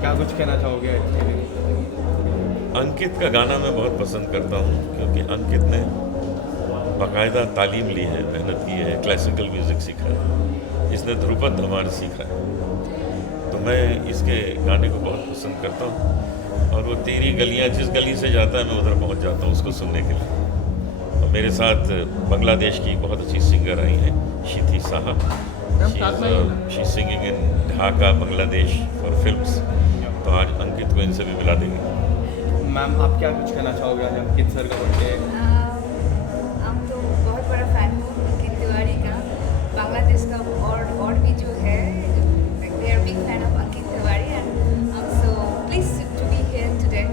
क्या कुछ कहना चाहोगे आज के दिन? अंकित का गाना मैं बहुत पसंद करता हूँ क्योंकि अंकित ने बाकायदा तालीम ली है, मेहनत की है, क्लासिकल म्यूज़िक सीखा है, इसने ध्रुपद धमार सीखा है। तो मैं इसके गाने को बहुत पसंद करता हूँ और वो तेरी गलियाँ जिस गली से जाता है मैं उधर पहुँच जाता हूँ उसको सुनने के लिए। और मेरे साथ बांग्लादेश की बहुत अच्छी सिंगर आई हैं, Shithi Saha. She singing in Dhaka Bangladesh for films. तो आज अंकित को इनसे भी मिला देंगे। मैम आप क्या कुछ कहना चाहोगे? आज अंकित सर का बर्थडे है। हम तो बहुत बड़ा फैन हूँ अंकित तिवारी का, बांग्लादेश का और भी जो है they are big fan of Ankit Tiwari and I'm so pleased to be here today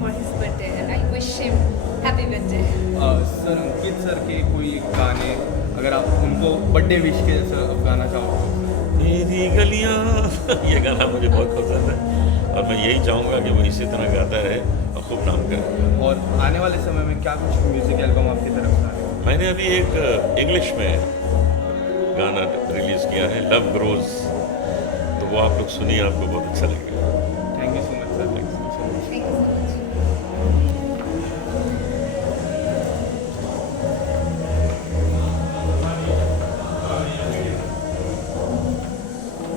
for his birthday and I wish him happy birthday. Sir Ankit sir के कोई गाने अगर आप उनको बर्थडे विश के जैसा गाना चाहोगे? तेरी गलियाँ ये गाना मुझे बहुत पसंद है और मैं यही चाहूँगा कि वो इसी तरह गाता रहे और खूब नाम करे। और आने वाले समय में क्या कुछ म्यूज़िक एल्बम आपकी तरफ से आ रहे हैं? मैंने अभी एक इंग्लिश में गाना रिलीज़ किया है, लव ग्रोज। तो वो आप लोग सुनिए, आपको बहुत अच्छा लगेगा। Thank you so much sir. Thank you so much.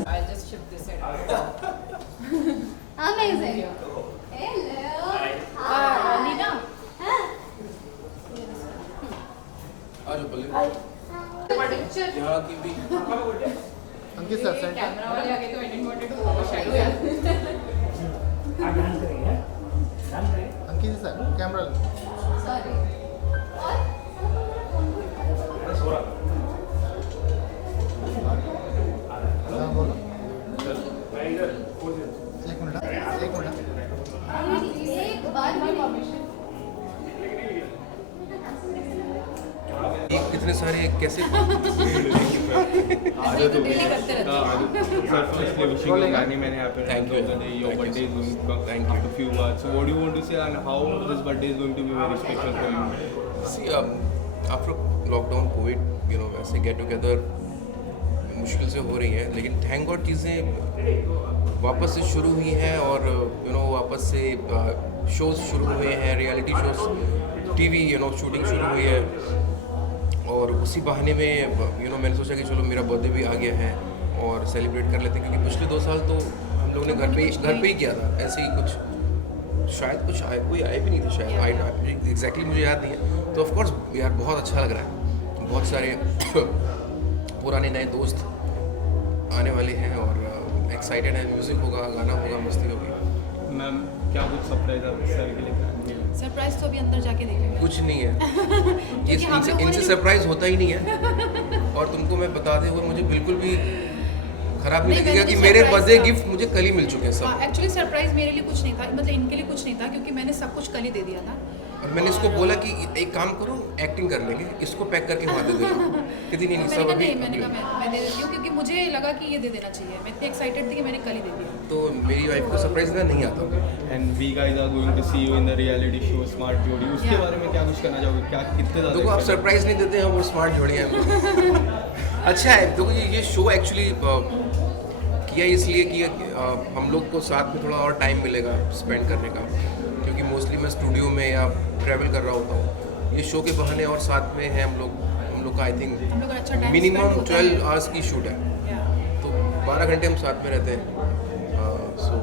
I'll just shift this in. Amazing. Hello. Hi. Nina? Picture. Ankit sir centre camera वाले आगे तो I didn't want to overshadow यार. अंकित सर कैमरा Sorry. और हाँ बोलो एक minute एक बार भी परमिशन इतने सारे कैसे आदत हो गई डेली करते रहते हैं. Sir firstly wishing you many many happy Thank you. Your birthday is going to come Thank you. After few months. So what do you want to say and how this birthday is going to be very special for you? See after lockdown covid वैसे get together मुश्किल से हो रही है, लेकिन thank God चीज़ें वापस से शुरू हुई हैं और वापस से शोज़ शुरू हुए हैं, रियलिटी शोज़, टीवी शूटिंग शुरू हुई है और उसी बहाने में मैंने सोचा कि चलो मेरा बर्थडे भी आ गया है और सेलिब्रेट कर लेते हैं, क्योंकि पिछले 2 साल तो हम लोगों ने घर पे ही किया था ऐसे ही कुछ, शायद कोई आए भी नहीं थे शायद, एग्जैक्टली मुझे याद नहीं है। तो ऑफकोर्स यार बहुत अच्छा लग रहा है, बहुत सारे पुराने नए दोस्त आने वाले हैं और एक्साइटेड है, म्यूज़िक होगा, गाना होगा, मस्ती होगी। मैम क्या कुछ सरप्राइज आप सर के लिए करेंगे? सरप्राइज तो अभी अंदर जाके देखेंगे. कुछ नहीं है, क्योंकि हम लोगों इनसे ने- सरप्राइज होता ही नहीं है और तुमको मैं बताते हुए मुझे बिल्कुल भी खराब नहीं नहीं, लगेगा मैंने कि तो मेरे surprise बर्थडे था। गिफ्ट मुझे कल ही मिल चुके हैं सब। एक्चुअली सरप्राइज मेरे लिए कुछ नहीं था, मतलब इनके लिए कुछ नहीं था क्योंकि मैंने सब कुछ कल ही दे दिया था. और मैंने इसको बोला कि एक काम करो, एक्टिंग कर लेंगे, इसको पैक करके वहाँ दे देना। कहती नहीं मैंने सब कहा अभी नहीं, मैंने कहा मैं दे देती हूँ क्योंकि मुझे लगा कि ये दे देना चाहिए. मैं इतनी एक्साइटेड थी कि मैंने कल ही दे दिया. तो मेरी वाइफ को सरप्राइज देना नहीं आता। And we guys are going to see you in the reality show smart Jodi. उसके Yeah. बारे में क्या कुछ करना चाहोगे? क्या कितने ज़्यादा देखो आप excited? सरप्राइज नहीं देते हैं, वो स्मार्ट जोड़ी है। अच्छा है, देखो ये शो एक्चुअली किया इसलिए कि हम लोग को साथ में थोड़ा और टाइम मिलेगा स्पेंड करने का, क्योंकि मोस्टली मैं स्टूडियो में या ट्रैवल कर रहा होता हूँ। ये शो के बहाने और साथ में है हम लोग का आई हम थिंक लोग का अच्छा टाइम मिनिमम 12 आवर्स की शूट है, तो 12 घंटे हम साथ में रहते हैं। सो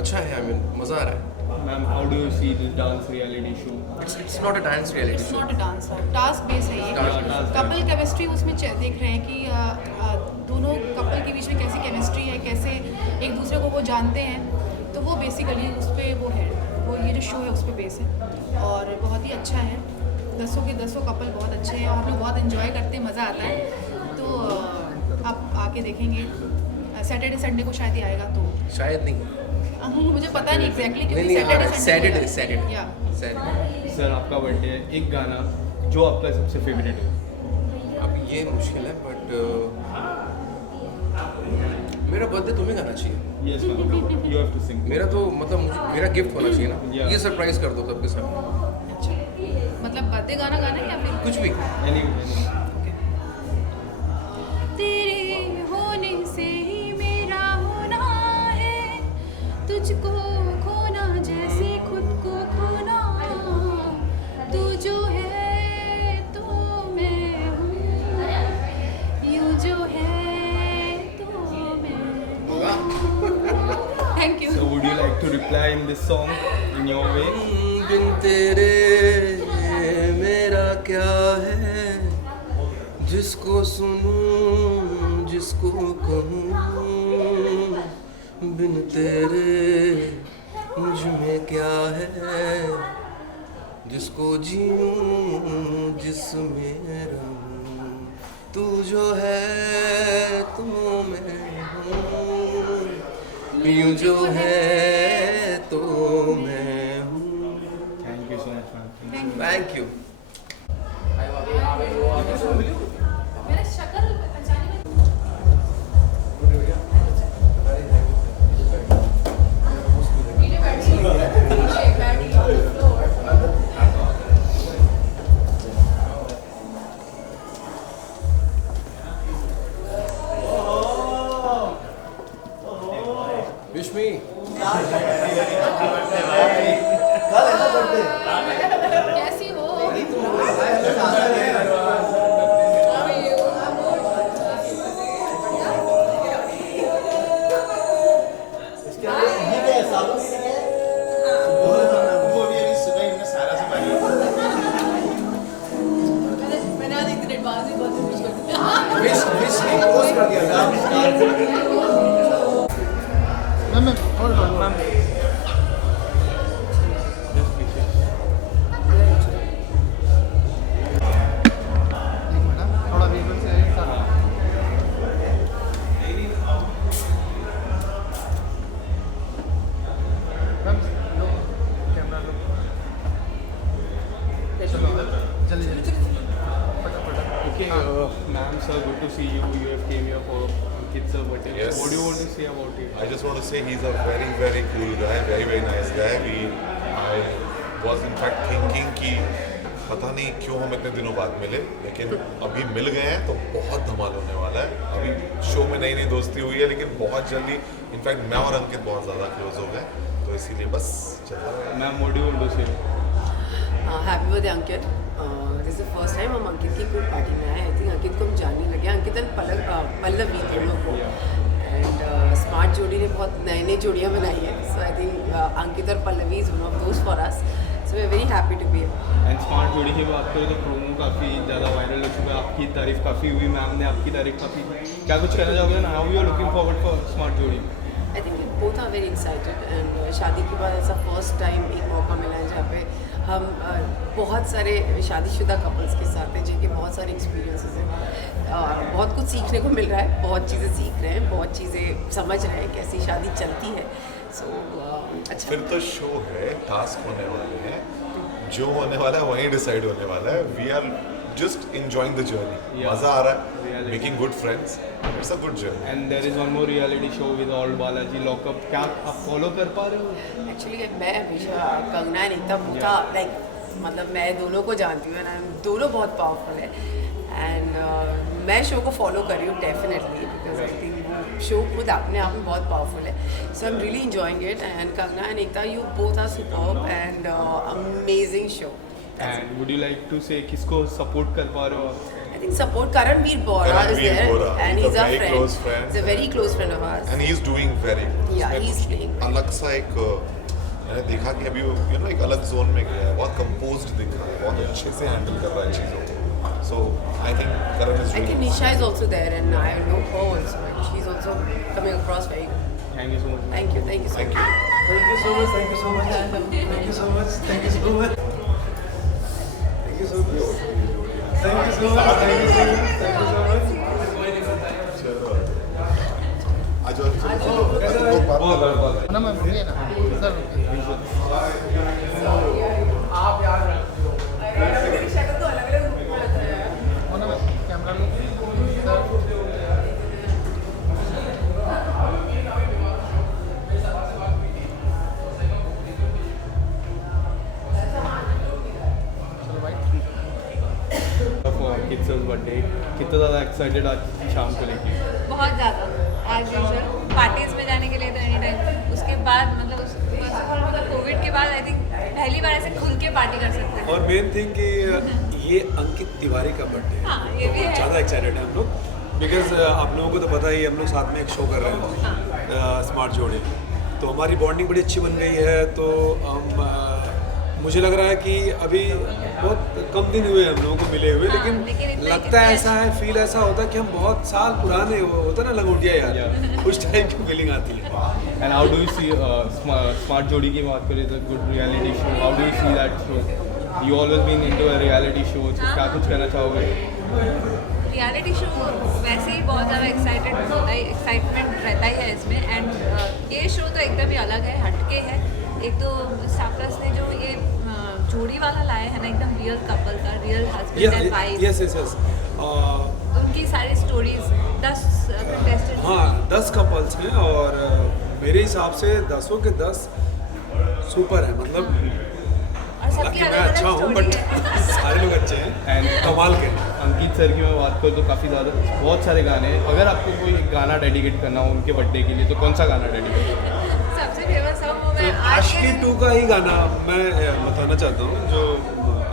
अच्छा है, आई मीन मज़ा आ रहा है। Ma'am how do you see this dance reality show? It's not a dance reality it's show. Not a dance, task base है ये. Task कपल केमिस्ट्री उसमें देख रहे हैं कि दोनों कपल के बीच में कैसी केमिस्ट्री है, कैसे एक दूसरे को वो जानते हैं. तो वो बेसिकली उस पर वो है, वो ये जो शो है उस पर बेस है और बहुत ही अच्छा है. 10 के 10 कपल बहुत अच्छे हैं और हम लोग बहुत इन्जॉय करते हैं, मज़ा आता है. तो आप आके देखेंगे. सैटरडे संडे को शायद ही आएगा, तो शायद नहीं, मुझे पता नहीं एग्जैक्टली नहीं क्योंकि नहीं, सैटरडे सैटरडे या सैटरडे। सर आपका बर्थडे है, एक गाना जो आपका सबसे फेवरेट है? अब ये मुश्किल है, बट मेरा बर्थडे तुम्हें गाना चाहिए। Yes ma'am you have to sing. मेरा तो मतलब मेरा गिफ्ट होना चाहिए ना, Yeah. ये सरप्राइज कर दो सबके साथ, अच्छा, मतलब बर्थडे गाना गाना है या फिर कुछ भी। एनी तेरे होने से ही मेरा होना है, this song in your way? बिन तेरे मेरा क्या है, जिसको सुनूं जिसको कहूँ, बिन तेरे मुझ में क्या है, जिसको जीऊं जिसमें रहूं, तू जो है तो मैं हूँ, यूं जो है तो मैं हूँ। Thank you so much, man. Thank you. मेरा शक्ल पहचाने में विश्मी कैसी हो? मैंने आज एक दिन एडवांस में बहुत कुछ कर दिया। Ma'am hold on ma'am. Just wishes. एक मिनट, थोड़ा विजुअल से एडिट कर रहा हूँ। मैम लो कैमरा लो, चलो जल्दी जल्दी फटाफट। Okay, ma'am, sir, good to see you. You have came here for Ankit sir birthday. Yes. What do you want to say about it? I just want to say he's a very, very cool guy, very nice guy. I was in fact thinking कि पता नहीं क्यों हम इतने दिनों बाद मिले, लेकिन अभी मिल गए हैं तो बहुत धमाल होने वाला है। अभी शो में नई नई दोस्ती हुई है, लेकिन बहुत जल्दी इनफैक्ट मैं और अंकित बहुत ज़्यादा क्लोज हो गए, तो इसीलिए बस चलता है। Ma'am, what do you want to say? Happy birthday Ankit. This is first time हम अंकित की कोई पार्टी में आए। आई थिंक अंकित को हम जानने लगे, अंकित एंड पल्लवी दोनों को, एंड स्मार्ट जोड़ी ने बहुत नए नए जोड़ियाँ बनाई है। सो आई थिंक अंकित और Pallavi is one of those for us, so we are very happy to be. And smart Jodi की बात करें तो प्रोमो काफ़ी ज़्यादा वायरल हो चुका है, आपकी तारीफ काफ़ी हुई, मैम ने आपकी तारीफ काफ़ी, क्या कुछ कहना चाहोगे ना? How you are looking forward for smart जोड़ी? I think both are very excited, and शादी के बाद ऐसा फर्स्ट टाइम एक मौका मिला है जहाँ पे हम बहुत सारे शादीशुदा कपल्स के साथ हैं जिनके बहुत सारे एक्सपीरियंसेस हैं। बहुत कुछ सीखने को मिल रहा है, बहुत चीज़ें सीख रहे हैं, बहुत चीज़ें समझ रहे हैं कैसी शादी चलती है। सो अच्छा, फिर तो शो है, टास्क होने वाले हैं, जो होने वाला है वहीं डिसाइड होने वाला है। We are just enjoying the journey. Yeah. मज़ा आ रहा है, Reality. Making good friends, it's a good journey. And there is one more reality show with ALT Balaji lockup, क्या आप फॉलो कर पा रहे हो? एक्चुअली मैं हमेशा Kangana and Ekta Botha like, मतलब मैं दोनों को जानती हूँ एंड दोनों बहुत पावरफुल है, एंड मैं शो को फॉलो कर रही हूँ definitely, because I think show खुद अपने आप में बहुत पावरफुल है। So I am really enjoying it, and Kangana and Ekta, you both are superb and amazing show. And would you like to say किसको सपोर्ट कर पा रहे हो आप? I think support Karanveer Bora is Karanveer there, Bora, and he's he's a our very friend. close friend. He's a very close friend of ours. And he is doing very Yeah, he's playing. अलग सा एक मैंने देखा कि अभी you know एक अलग zone में गया है, बहुत कंपोज्ड दिख रहा है, बहुत अच्छे से हैंडल कर रहा है चीज़ों को। So I think Karan is I think Nisha is also there, and I know her also, and she's also coming across very good. Thank you so much. Thank you so much. Thank you. Thank you so much. Thank you so much. Thank you so much. Thank you so much. Thank you so much. Thank you so much. Thank you so much. Thank you so much. ना ma'am रुकिए ना sir, शक्ल तो अलग अलग रूप में लग रहा है। हो ना मैम, कैमरा लो सर। चलो भाई, फॉर किड्स बर्थडे कितना ज़्यादा एक्साइटेड आज शाम को लेके? बहुत ज़्यादा एज यूजुअल पार्टीज़ में जाने के लिए तो एनी टाइम, उसके बाद मतलब कोविड के बाद आई थिंक पहली बार ऐसे खुल के पार्टी कर सकते हैं। और मेन थिंग कि ये अंकित तिवारी का बर्थडे है, हाँ, ये भी है। ज़्यादा एक्साइटेड है हम लोग, बिकॉज आप लोगों को तो पता ही है हम लोग साथ में एक शो कर रहे हैं स्मार्ट जोड़ी, तो हमारी बॉन्डिंग बड़ी अच्छी बन गई है। तो हम मुझे लग रहा है कि अभी बहुत कम दिन हुए हम लोगों को मिले हुए, लेकिन लेकिन इतना लगता है कि- ऐसा है, फील ऐसा होता है कि हम बहुत साल पुराने होता ना लंगोटिया यार, उस टाइप की फीलिंग आती है। And how do you see Smart Jodi की बात करें तो good reality show, how do you see that show? You always been into a reality show, तो क्या कुछ कहना चाहोगे? रियलिटी शो वैसे ही बहुत ज़्यादा एक्साइटमेंट रहता ही है इसमें। एंड ये शो तो एकदम ही अलग है, हटके है। एक तो साप्रस ने जो ये जोड़ी वाला लाया है ना, एकदम रियल कपल का, real husband and wife. Yes yes yes. उनकी सारी स्टोरीज 10 कंटेस्टेंट्स। हाँ 10 कपल्स हैं और मेरे हिसाब से 10 के 10 सुपर है। मतलब और सबकी हालांकि मैं अलग अच्छा अलग हूँ स्टोरी बट है। सारे लोग अच्छे हैं, And कमाल के। अंकित सर की मैं बात करूँ तो काफ़ी ज़्यादा बहुत सारे गाने हैं। अगर आपको कोई गाना डेडिकेट करना हो उनके बर्थडे के लिए तो कौन सा गाना डेडिकेट? सबसे फेमस सॉन्ग वो मैं तो आज आशिकी 2 का ही गाना मैं बताना चाहता हूँ, जो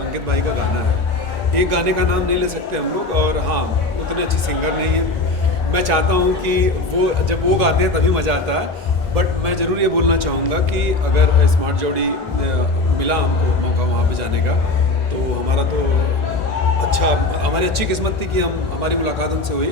अंकित भाई का गाना है। एक गाने का नाम नहीं ले सकते हम लोग, और हाँ उतने अच्छे सिंगर नहीं है। मैं चाहता हूँ कि वो जब वो गाते हैं तभी मज़ा आता है। बट मैं ज़रूर ये बोलना चाहूँगा कि अगर स्मार्ट जोड़ी मिला हमको मौका वहाँ पे जाने का, तो हमारा तो अच्छा, हमारी अच्छी किस्मत थी कि हमारी मुलाकात उनसे हुई।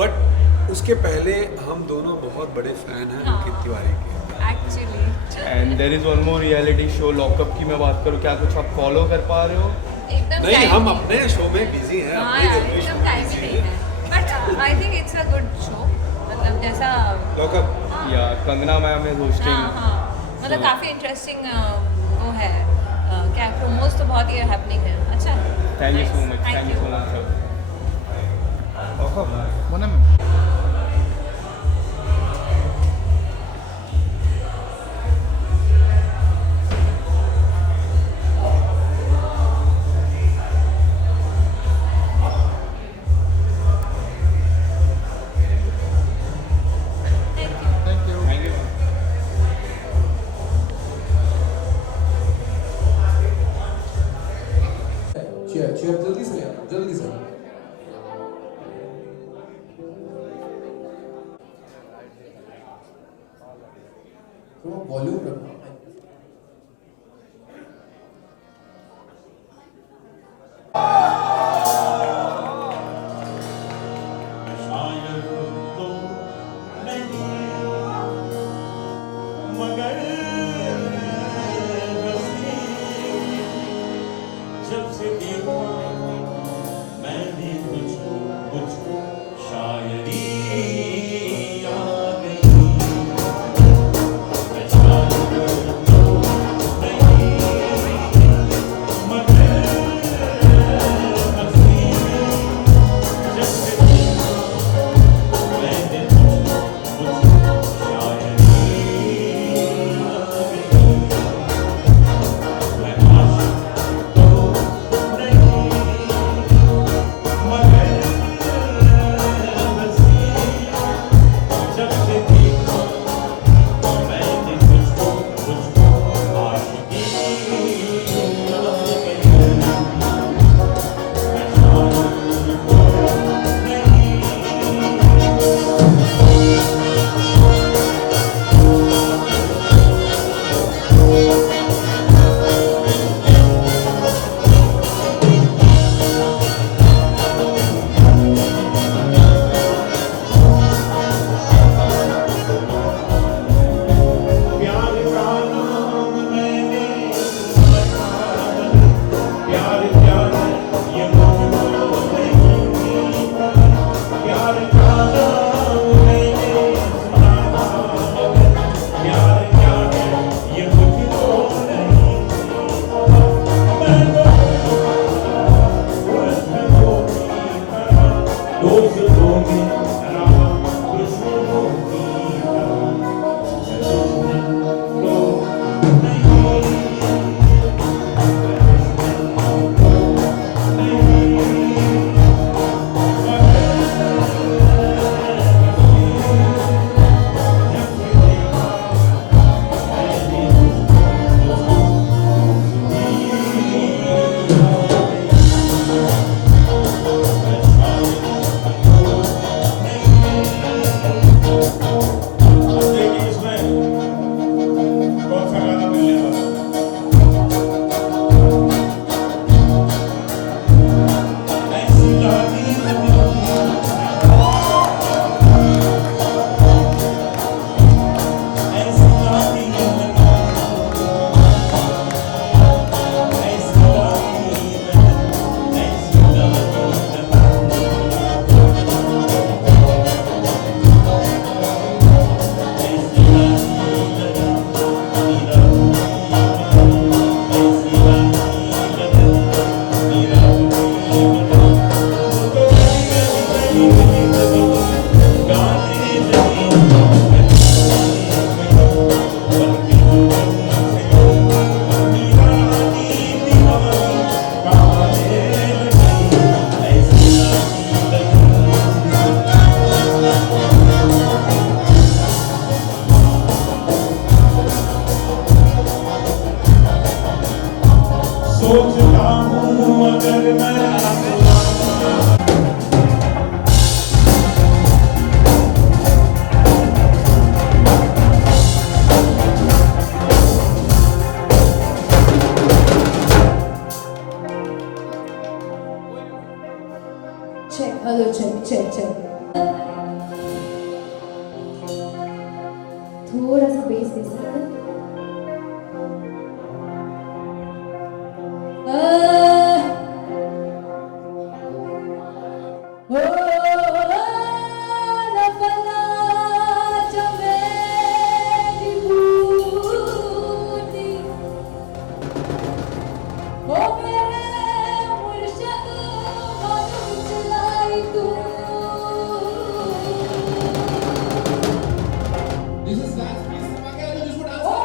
बट उसके पहले हम दोनों बहुत बड़े फ़ैन हैं अंकित तिवारी के। Actually and there is one more reality show lockup की मैं बात करूँ, क्या कुछ आप फॉलो कर पा रहे हो? एकदम नहीं, time हम ही- अपने शो में बिजी हैं। हाँ अपने यार, घर में एकदम टाइम ही नहीं है। But I think it's a good show, मतलब जैसा लॉकअप। या कंगना मैम इज होस्टिंग। हाँ हाँ, मतलब काफ़ी इंटरेस्टिंग वो है। क्या प्रोमोस तो बहुत ही हैपनिंग है। अच्छा है। Thank you so much, Thank thank you so much sir. बोला मैं thank you. Thank you. Chair जल्दी से ले आना, जल्दी से। थोड़ा वॉल्यूम रखना। check, hello, check, check, check. थोड़ा सा बेस दे सकते हैं? This is dance, please. Again, you just put dance.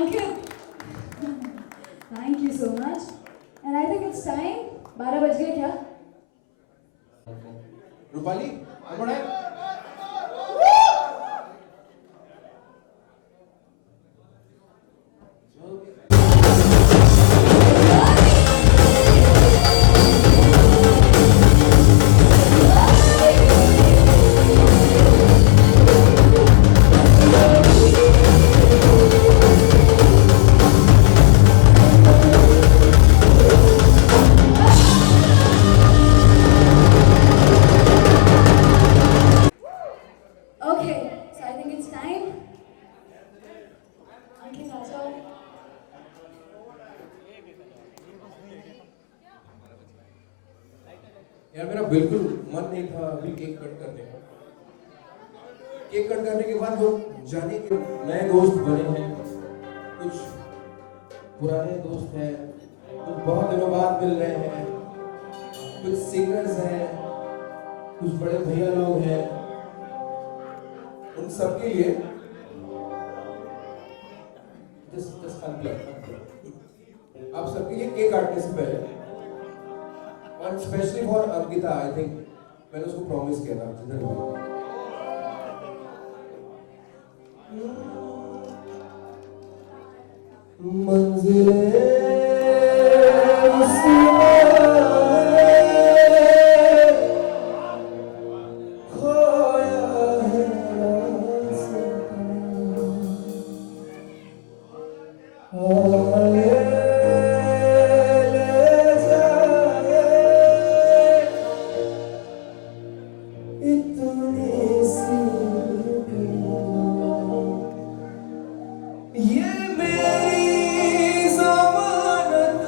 Ankit, thank you so much. And I think it's time. 12 बज गए क्या? रूपाली कौन है? Okay, so I think it's time. Ankit, आ जाओ. यार मेरा बिल्कुल मन नहीं था अभी केक कट करने का। केक कट करने के बाद लोग जाने के नए दोस्त बने हैं, कुछ पुराने दोस्त हैं, कुछ बहुत दिनों बाद मिल रहे हैं, कुछ सिंगर्स हैं, कुछ बड़े भैया लोग हैं। उन सबके लिए आप सबके लिए केक काटने से पहले और specially for Ankita, I think मैंने उसको प्रॉमिस किया था जिधर भी मंजिले ये मेरी ज़मानत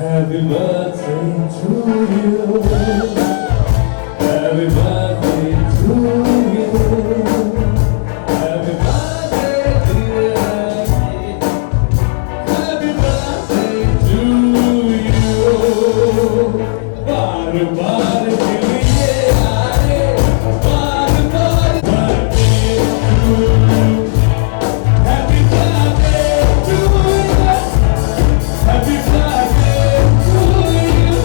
Happy birthday to you. Happy birthday to you. Happy birthday, dear Anki. Happy birthday to you. बार बार के लिए आए, बार बार birthday to you. Happy birthday to you. Happy birthday to you.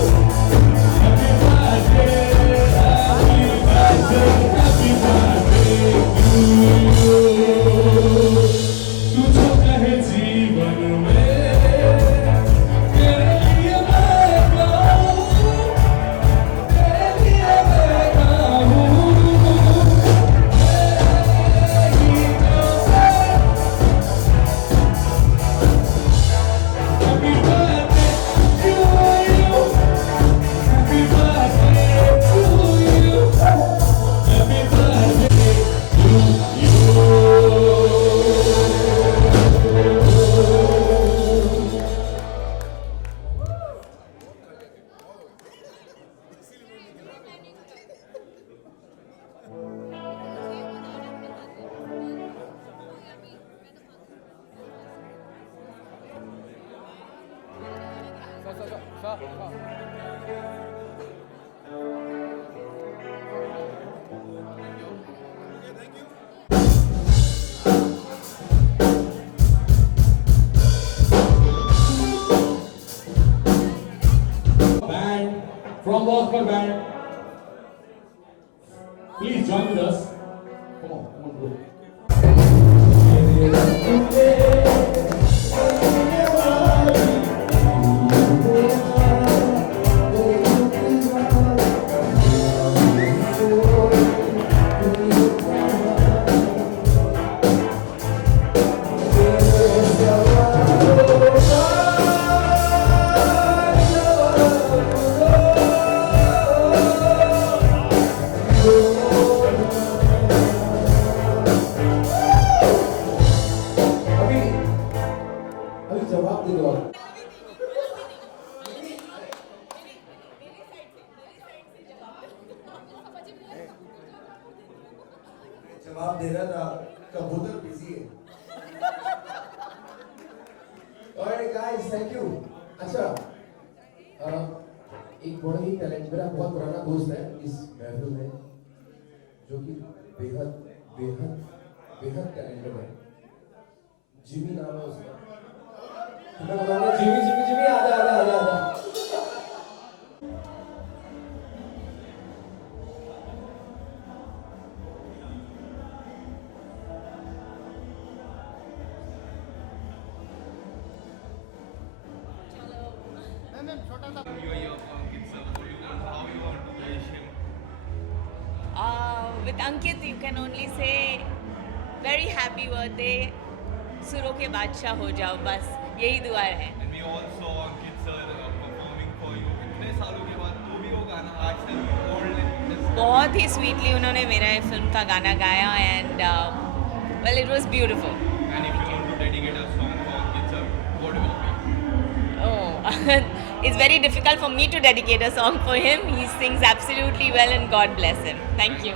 Happy birthday, happy birthday, happy birthday to you. तू जो कहे जीवन में तेरे लिए मैं गाऊं, तेरे लिए मैं गाऊं। Happy birthday to you. Happy birthday to you. Happy birthday to you. Band from Boston Band. Please join with us. Come on, bro. अभी जवाब दे दो आप। जवाब दे रहा था, कबूतर बिजी है। Alright guys, thank you. अच्छा, एक बड़ा ही टैलेंट, मेरा बहुत पुराना दोस्त है इस महफिल में, जो कि बेहद बेहद बेहद टैलेंटेड है। जिमी नाम है उसका। तो मैं बताऊंगा, जिमी जिमी जिमी आजा आजा आजा आजा। With Ankit, you can only say very happy birthday. सुरों के बादशाह हो जाओ, बस यही दुआ है. And we all saw Ankit sir performing for you. इतने सालों के बाद तो भी वो गाना आज तक old and बहुत ही स्वीटली उन्होंने मेरा फिल्म का गाना गाया and well it was beautiful. And if you want to dedicate a song for Ankit sir, what will it be? Oh, it's very difficult for me to dedicate a song for him. He sings absolutely well and God bless him. Thank you.